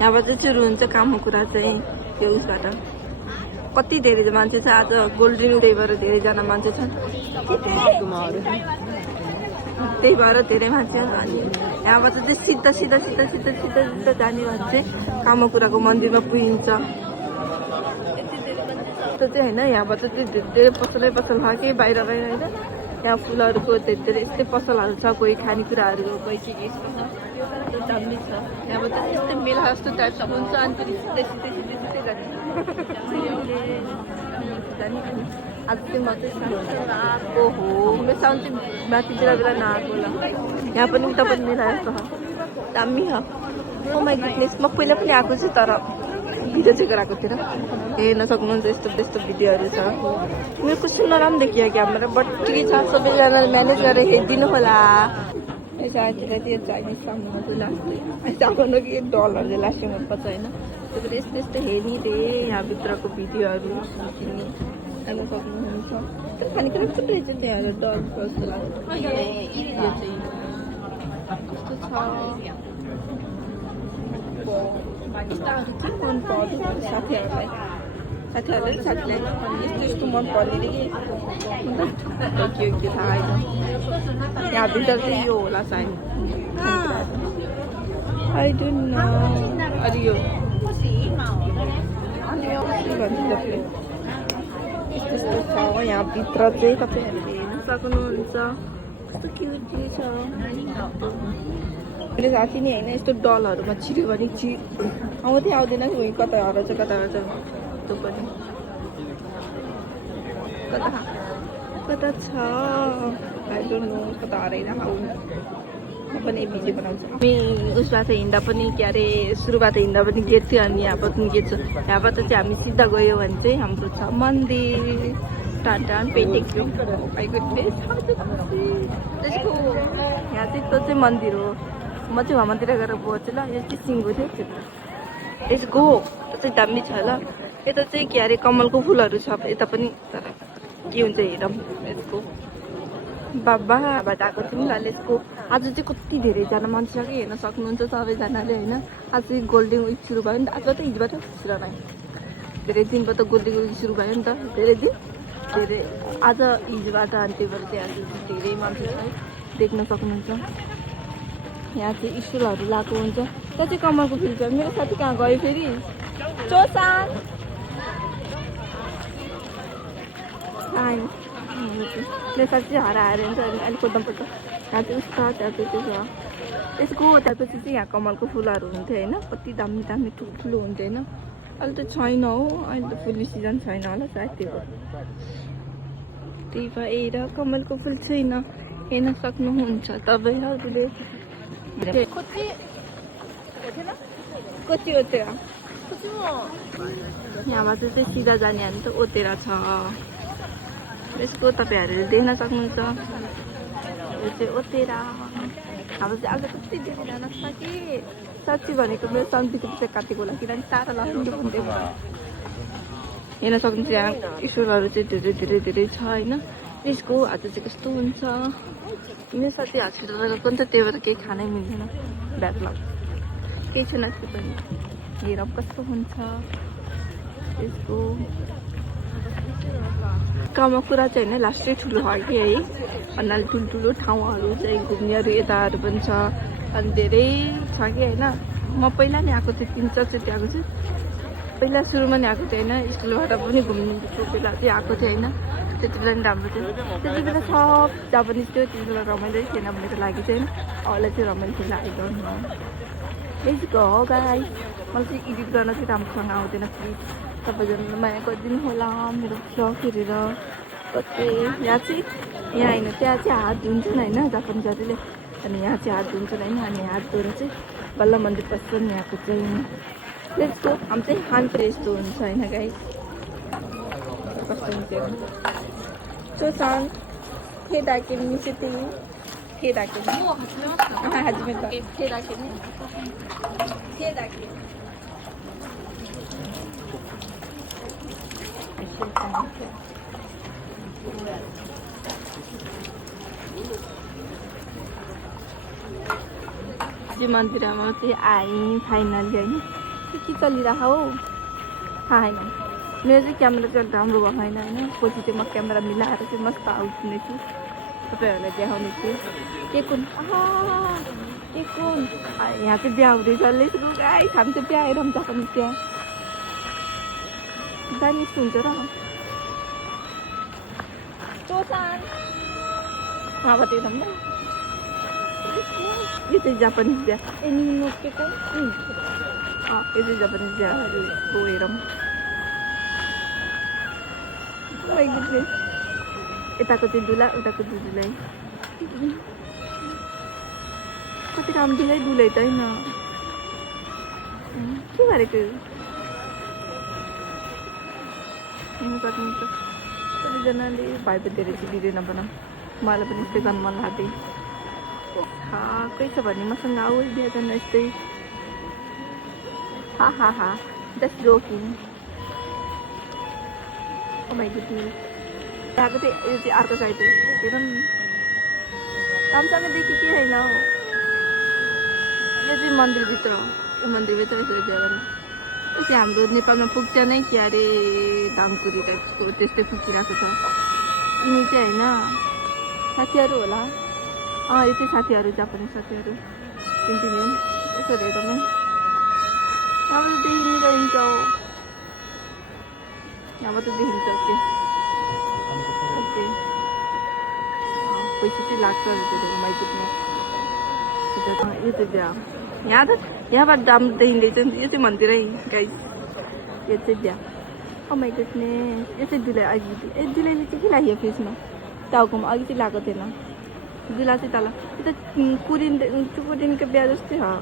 यहाँबाट चाहिँ सुरु हुन्छ कामको कुरा चाहिँ त्यो उसबाट कति धेरै मान्छे छ आज गोल्डन त्यही भएर धेरैजना मान्छे छन् त्यही भएर धेरै मान्छे अनि यहाँबाट चाहिँ सिधा सिधा सिधा सिधा सिधा सिधा जाने भने चाहिँ कामकुराको मन्दिरमा पुगिन्छ चाहिँ होइन यहाँबाट चाहिँ धेरै पसलै पसल छ कि बाहिर बाहिर होइन यहाँ फुलहरूको धेरै यस्तै पसलहरू छ कोही खानेकुराहरूको कोही के यस्तो छ त्यो दामी छ यहाँबाट त्यस्तै मेला जस्तो टाइप्स हुन्छ अनि फेरि सिधै सिधै सिधै सिधै जाने आज चाहिँ म चाहिँ आएको हो मेरो साउन्ड चाहिँ माथि बेला बेला नआएको होला यहाँ पनि उता पनि मेला जस्तो छ दामी छ ओ माइ गुडनेस म पहिला पनि आएको छु तर भिडियो चाहिँ गराएको थिएन हेर्न सक्नुहुन्छ यस्तो त्यस्तो भिडियोहरू छ मेरो कस्तो नराम्रो देखियो क्यामेरा बट ठिकै छ सबैजनाले म्यानेज गरेर हेरिदिनु होला यतातिर त्यो चाइनिज सामानहरू लास्ट सामानको कि डलरले लास्टिङ पर्छ होइन त्यो पनि यस्तो यस्तो हेर्ने यहाँभित्रको भिडियोहरू हेर्न सक्नुहुन्छ त्यो खानेकुरा कस्तो रहेछ त्यहाँहरू डल जस्तो लाग्छ कस्तो छ यस्ताहरू के मन पर्यो साथीहरूलाई साथीले यस्तो यस्तो मन पर्दैन कि के थाहा होइन यहाँभित्र चाहिँ यो होला सायद आई डोन्ट नो अनि यो यस्तो छ यहाँभित्र चाहिँ तपाईँहरूले हेर्न सक्नुहुन्छ कस्तो क्युट छ मेरो साथी नि होइन यस्तो डलहरूमा छिर्यो भने आउँदै आउँदैन कि उयो कता हराउँछ त्यो पनि कता छ आई डोन्ट नो कता हराइरहेको म पनि भिडियो बनाउँछु हामी उसबाट हिँड्दा पनि के अरे सुरुबाट हिँड्दा पनि गेट थियो अनि यहाँबाट पनि गेट छ यहाँबाट चाहिँ हामी सिधा गयो भने चाहिँ हाम्रो छ मन्दिर टान पेटेको थियो त्यसको यहाँ चाहिँ त्यो चाहिँ मन्दिर हो म चाहिँ मन्दिर गएर बस्छु ल यो चाहिँ सिङ्गो थियो यसको त्यो चाहिँ दामी छ ल यता चाहिँ के अरे कमलको फुलहरू छ यता पनि तर के हुन्छ हेरौँ यसको बाबाबाट आएको थियौँ ल यसको आज चाहिँ कति धेरैजना मान्छे छ कि हेर्न सक्नुहुन्छ सबैजनाले होइन आज चाहिँ गोल्डन विक सुरु भयो नि त आजबाट हिजोबाट धेरै दिनबाट गोल्डन विक सुरु भयो नि त धेरै आज हिजोबाट अनि त्यही भएर चाहिँ आज धेरै मान्छे छ है देख्न सक्नुहुन्छ यहाँ चाहिँ स्टुलहरू लगाएको हुन्छ त्यहाँ चाहिँ कमलको फुल छ मेरो साथी कहाँ गयो फेरि चोसान मेरो साथी चाहिँ हराएर हुन्छ अनि अलिक खोज्नुपर्छ यहाँ चाहिँ उस्ता त्यहाँ चाहिँ त्यो छ त्यसको त्यहाँपछि चाहिँ यहाँ कमलको फुलहरू हुन्थ्यो होइन कति दामी दामी ठुल्ठुलो हुन्थ्यो होइन अहिले त छैन हो अहिले त फुल्ने सिजन छैन होला सायद त्यही भएर कमलको फुल छैन हेर्न सक्नुहुन्छ तपाईँहरूले कति ओतेरा यहाँबाट चाहिँ सिधा जाने हामी त ओतेरा छ यसको तपाईँहरूले देख्न सक्नुहुन्छ यो चाहिँ ओतेरा हाम्रो चाहिँ आज कति धेरैजना छ कि साँच्ची भनेको मेरो शान्तिको चाहिँ काटेको होला किनभने टाढा लाग्नु भन्दै भयो हेर्न सक्नुहुन्छ यहाँ ईश्वरहरू चाहिँ धेरै धेरै धेरै छ होइन यसको आज चाहिँ कस्तो हुन्छ मेरो साथी हस्पिटल गएको नि त त्यही भएर केही खानै मिल्दैन ब्याकलग केही छैन त्यो पनि हेर कस्तो हुन्छ यसको कामको कुरा चाहिँ होइन लास्टै ठुलो हो कि है अन्नाले ठुल्ठुलो ठाउँहरू चाहिँ घुम्नेहरू यताहरू पनि छ अनि धेरै छ कि होइन म पहिला नि आएको थिएँ 3-4 चोटि आएको छु पहिला सुरुमा नि आएको थिएँ होइन स्कुलबाट पनि घुम्नु बेला चाहिँ आएको थिएँ होइन त्यति बेला नि राम्रो थियो त्यति बेला सब जापानिज थियो त्यति बेला रमाइलो थिएन भनेको लागि चाहिँ अरूलाई चाहिँ रमाइलो थियो लागेको बेसीको हो गाई मलाई चाहिँ एडिट गर्न चाहिँ राम्रोसँग आउँदैन प्लिज सबैजनाले माया गरिदिनु होला मेरो ब्लग हेरेर कति यहाँ चाहिँ यहाँ होइन त्यहाँ चाहिँ हात धुन्छन् होइन जापानिजहरूले अनि यहाँ चाहिँ हात धुन्छन् होइन अनि हात धुएर चाहिँ बल्ल मन्दिर पस्छन् यहाँको चाहिँ त्यसको हामी चाहिँ खान्छ यस्तो हुन्छ होइन गाई कस्तो हुन्छ चोसान फेदाकेनी सिटी फेदाकेनी हाजिमेट फेदाकेनी फेदाकेनी त्यो मन्दिरमा चाहिँ आएँ फाइनली होइन के चलिरहेको हो थाहा छैन। मेरो चाहिँ क्यामेरा चाहिँ राम्रो भएको छैन होइन। पछि चाहिँ म क्यामेरा मिलाएर चाहिँ मस्त आउँने छु, तपाईँहरूलाई देखाउने छु के कुन के कुन। यहाँ चाहिँ बिहा हुँदैछ। लेट्स गो गाइस, हामी चाहिँ बिहा हेरौँ जापानिज बिहा। दामी यस्तो हुन्छ र चोसान अब हेरौँ ल। यो चाहिँ जापानिज बिहा। एनिनो के कुन यो चाहिँ जापानिज बिहाहरू हेरौँ। यताको चाहिँ दुला, उताको दुलाई कति राम्रोलाई दुलै त होइन के गरेको हेर्नु सक्नुहुन्छ। कतिजनाले भाइ बहिनीहरू चाहिँ भिडियो नबनाऊ, मलाई पनि यस्तै गर्नु मन लाग्दै। कोही छ भने मसँग आऊ बिहा गर्न यस्तै। हा जस्ट जोकिङ। माइ गुडनेस, यहाँको चाहिँ यो चाहिँ अर्को साइड हो। हेरौँ नि राम्रोसँग देखि के होइन हो। यो चाहिँ मन्दिरभित्र हो। यो मन्दिरभित्र यसरी बिहा गर्नु। यो चाहिँ हाम्रो नेपालमा पुग्छ नै के अरे धामकुरी टाइपको त्यस्तै पुगिरहेको छ। यिनी चाहिँ होइन साथीहरू होला। यो चाहिँ साथीहरू, जापानिज साथीहरू। तिमी यसरी हेरौँ है। यहाँबाट देखिनु रहन्छ हो, यहाँबाट देखिन्छ के ओके। पैसा चाहिँ लाग्छ त्यो माइ पुग्ने। यो चाहिँ बिहा यहाँ त यहाँबाट दाम देखिँदैछ नि। यो चाहिँ मन्दिरै गाइस, यो चाहिँ बिहा। My goodness. यो चाहिँ दुलै अघि दुलैले चाहिँ के लाग्यो फेसमा टाउकोमा अघि चाहिँ लगाएको थिएन। दुला चाहिँ तल यो त कुरिनको बिहा जस्तै हो।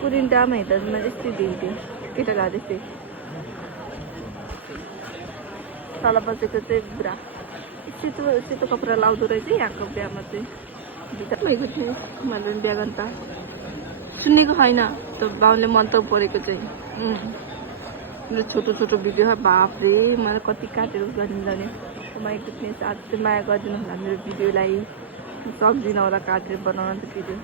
कुरिन डामा हेर्दा यस्तै देखिन्थ्यो केटा जस्तै। तल बसेको चाहिँ बुढा सेतो सेतो कपडा लाउँदो रहेछ यहाँको बिहामा चाहिँ। मैले पनि बिहा गर्नु त सुनेको छैन त, बाउले मन त परेको चाहिँ। मेरो छोटो छोटो भिडियो बाफ्रे मलाई कति काटेर गरिदिँदैन। माइ गुडनेस, आज चाहिँ माया गरिदिनु होला मेरो भिडियोलाई। सक्दिनँ होला काटेर बनाउन त भिडियो।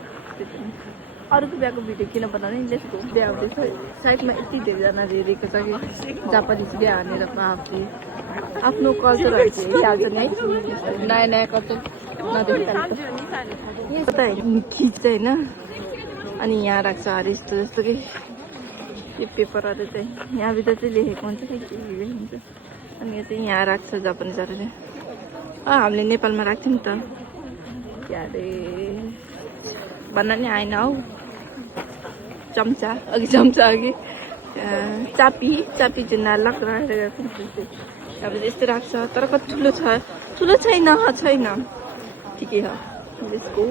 अरूको बिहाको भिडियो किन बनाउने। लेट्स बिहा हुँदैछ साइडमा यति धेरैजना हेरेको छ कि जापानिज बिहा हानेर बाफ्रे। आफ्नो कल्चरहरू चाहिँ हेरिहाल्छ नि है, नयाँ नयाँ कल्चर नदेख्दा खिच्छ होइन। अनि यहाँ राख्छ अरे यस्तो जस्तो कि यो पेपरहरू चाहिँ यहाँभित्र चाहिँ लेखेको हुन्छ कि के हुन्छ। अनि यो चाहिँ यहाँ राख्छ जापानिजहरूले। हामीले नेपालमा राख्थ्यौँ नि त के अरे भन्न नि आएन हौ। चम्चा अघि चापी चाहिँ नालक राखेर अब यस्तो राख्छ। तर कति ठुलो छैन ठिकै हो यसको।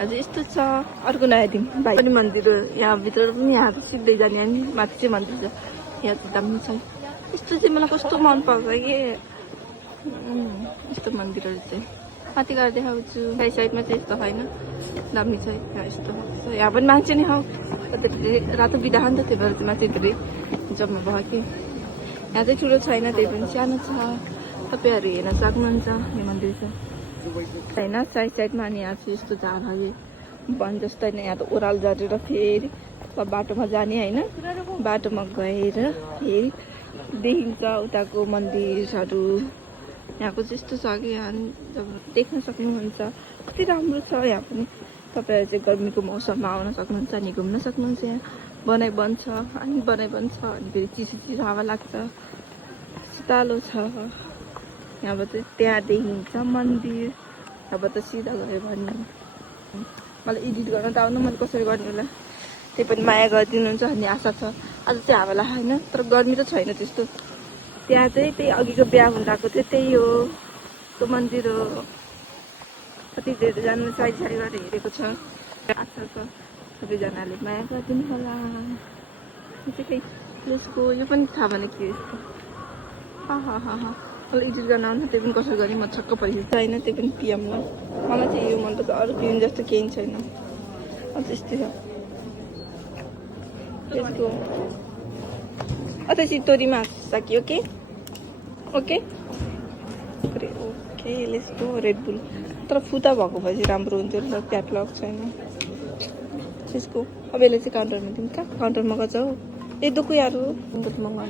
आज यस्तो छ। अर्को नयाँ दिन भाइ पनि मन्दिर हो यहाँभित्र पनि। यहाँ सिक्दै जाने अनि माथि चाहिँ मन्दिर छ। यहाँ चाहिँ दामी छ। यस्तो चाहिँ मलाई कस्तो मन पर्छ कि यस्तो मन्दिरहरू चाहिँ। माथि गएर देखाउँछु। साइडमा चाहिँ यस्तो होइन, दामी छ यहाँ यस्तो। यहाँ पनि मान्छे नै हौ, रातो बिदा हो नि त, त्यही भएर चाहिँ मान्छे धेरै जम्मा भयो कि। यहाँ चाहिँ ठुलो छैन, त्यही पनि सानो छ। तपाईँहरू हेर्न सक्नुहुन्छ। यो मन्दिर छ होइन साइडमा। अनि यहाँ चाहिँ यस्तो झार वन जस्तो होइन। यहाँ त ओह्रालो झरेर फेरि बाटोमा जाने होइन। बाटोमा गएर फेरि देखिन्छ उताको मन्दिरहरू। यहाँको चाहिँ यस्तो छ कि यहाँ देख्न सक्नुहुन्छ। कति राम्रो छ यहाँ पनि। तपाईँहरू चाहिँ गर्मीको मौसममा आउन सक्नुहुन्छ अनि घुम्न सक्नुहुन्छ। यहाँ बनाइ बन्छ अनि फेरि चिसो हावा लाग्छ, शीतलो छ। यहाँबाट त्यहाँ देखिन्छ मन्दिर। यहाँबाट सिधा गयो भने मलाई एडिट गर्न त आउनु, मैले कसरी गर्ने होला। त्यही पनि माया गरिदिनुहुन्छ भन्ने आशा छ। आज चाहिँ हावा होइन, तर गर्मी त छैन त्यस्तो। त्यहाँ चाहिँ त्यही अघिको बिहा हुँदाको चाहिँ त्यही हो, त्यो मन्दिर हो। कति धेरैजना साइड गरेर हेरेको छ। आशा छ सबैजनाले माया गरिदिनु होला। यो चाहिँ यसको यो पनि थाहा भने के यस्तो। मलाई एडिट गर्न आउनु, त्यही पनि कसरी गर्ने म छक्क परिसकेको छैन। त्यही पनि पिएममा मलाई चाहिँ यो मन पर्छ। अरू क्रिम जस्तो केही छैन। त्यस्तै छ यसको। अझै तोरीमा सकियो के okay let's go red bull. तर फुता भएको भएपछि राम्रो हुन्थ्यो नि त, क्याटलग छैन त्यसको। अब यसलाई चाहिँ काउन्टरमा दिउँ। कहाँ काउन्टरमा गर्छ हौ। यदोको यार हो बहुत महँगा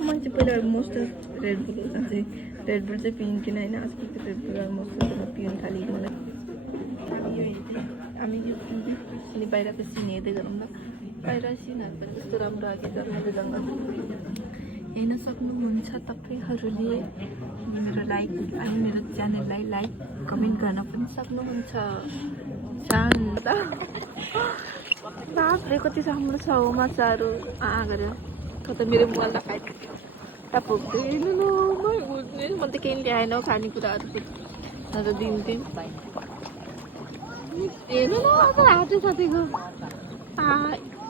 मान्छे पहिला मोस्ट रेड बुल चाहिँ रेड बुल चाहिँ पिन्किन होइन आजकलको रेड बुल मोस्ट पिउन थालेको हामी यो अनि बाहिरको सिन हेर्दै गरौँ न बाहिर सिनहरू पनि कस्तो राम्रो आएको छ रङ्ग हेर्न सक्नुहुन्छ तपाईँहरूले मेरो लाइक अनि मेरो च्यानललाई लाइक कमेन्ट गर्न पनि सक्नुहुन्छ शान्त बाफ्रे कति राम्रो छ हो माछाहरू गरेर त मेरो मोबाइललाई खाइदियो तपाईँको हेर्नु न म त केही ल्याएन हौ खानेकुराहरू न त दिन्थेँ हेर्नु न अब हात साथीको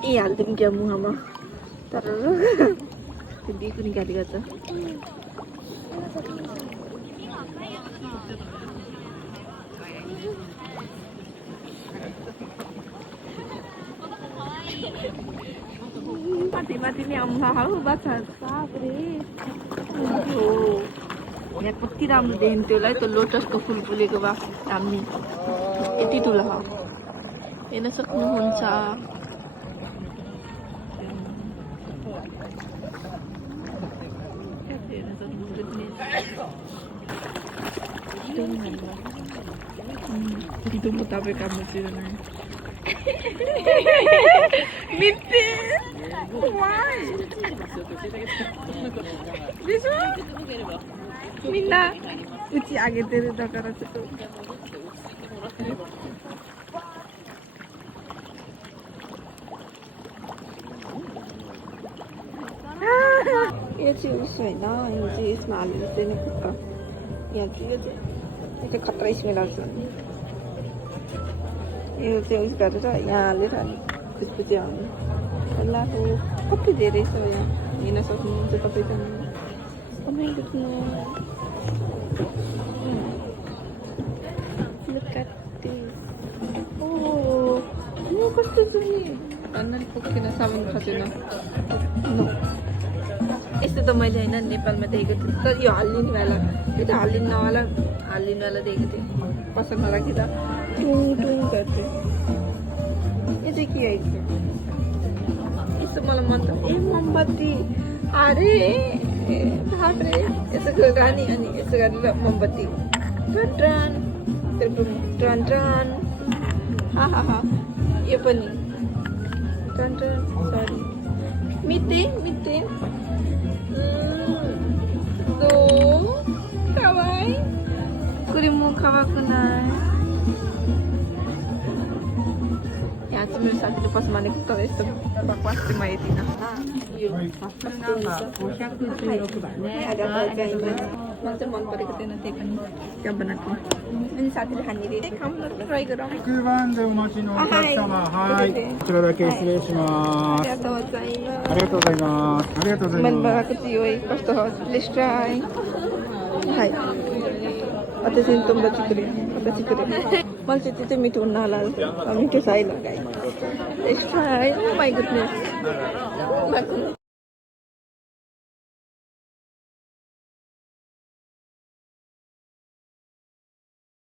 ए हालिदिउँ क्या मुहामा तर त्यो बिहेको निकाली गर्छ माथि माथि नै आउँछ हौ बाछा बाफ्रे हो यहाँ कति राम्रो देखिन्थ्यो होला है त्यो लोटसको फुल फुलेको भए हामी यति ठुलो हो हेर्न सक्नुहुन्छ itu mau tape kamu sih Mite why this one Minna uchi agete ru dakara chotto यो चाहिँ उस होइन यो चाहिँ यसमा हालेर चाहिँ पुग्छ यहाँ चाहिँ यो चाहिँ खतरा स्मेल आउँछ यो चाहिँ उस गरेर यहाँ हालेर त्यसपछि हाल्नु अल्लाहको कति धेरै छ यहाँ हेर्न सक्नुहुन्छ तपाईँसँग कमेन्ट गर्नु यो कस्तो छ नि भन्नाले पुग्थेन साबुन खसेन यस्तो त मैले होइन नेपालमा देखेको थिएँ तर यो हालिदिनेवाला यो त हालिदिनेवाला देखेको थिएँ पसलमा राखेर टुङ टुङ गर्थ्यो यो चाहिँ के आइन्छ यस्तो मलाई मन त ए मोमबत्ती अरे बाफ्रे यसो रानी अनि यसो गरेर मोमबत्ती ट्रन ट्रन ट्रन ट्रन हा यो पनि ट्रन ट्रन सरी मिते मिते Kawaii kurimu kawakunai यहाँ चाहिँ मेरो साथीले पस मानेको तर यस्तो बकवास चाहिँ मैले दिनँ मलाई चाहिँ मन परेको थिएन त्यही पनि त्यहाँ बनाएको अनि साथीले खाने धेरै खाऊँ न ट्राई गरौँ मन बनाएको थियो है कस्तो हो लेट्स ट्राई हाई अझै चाहिँ तुम्बा चिक्रे मलाई चाहिँ त्यो चाहिँ मिठो हुन्न होला मिठो छ है लगाइ let's try oh my goodness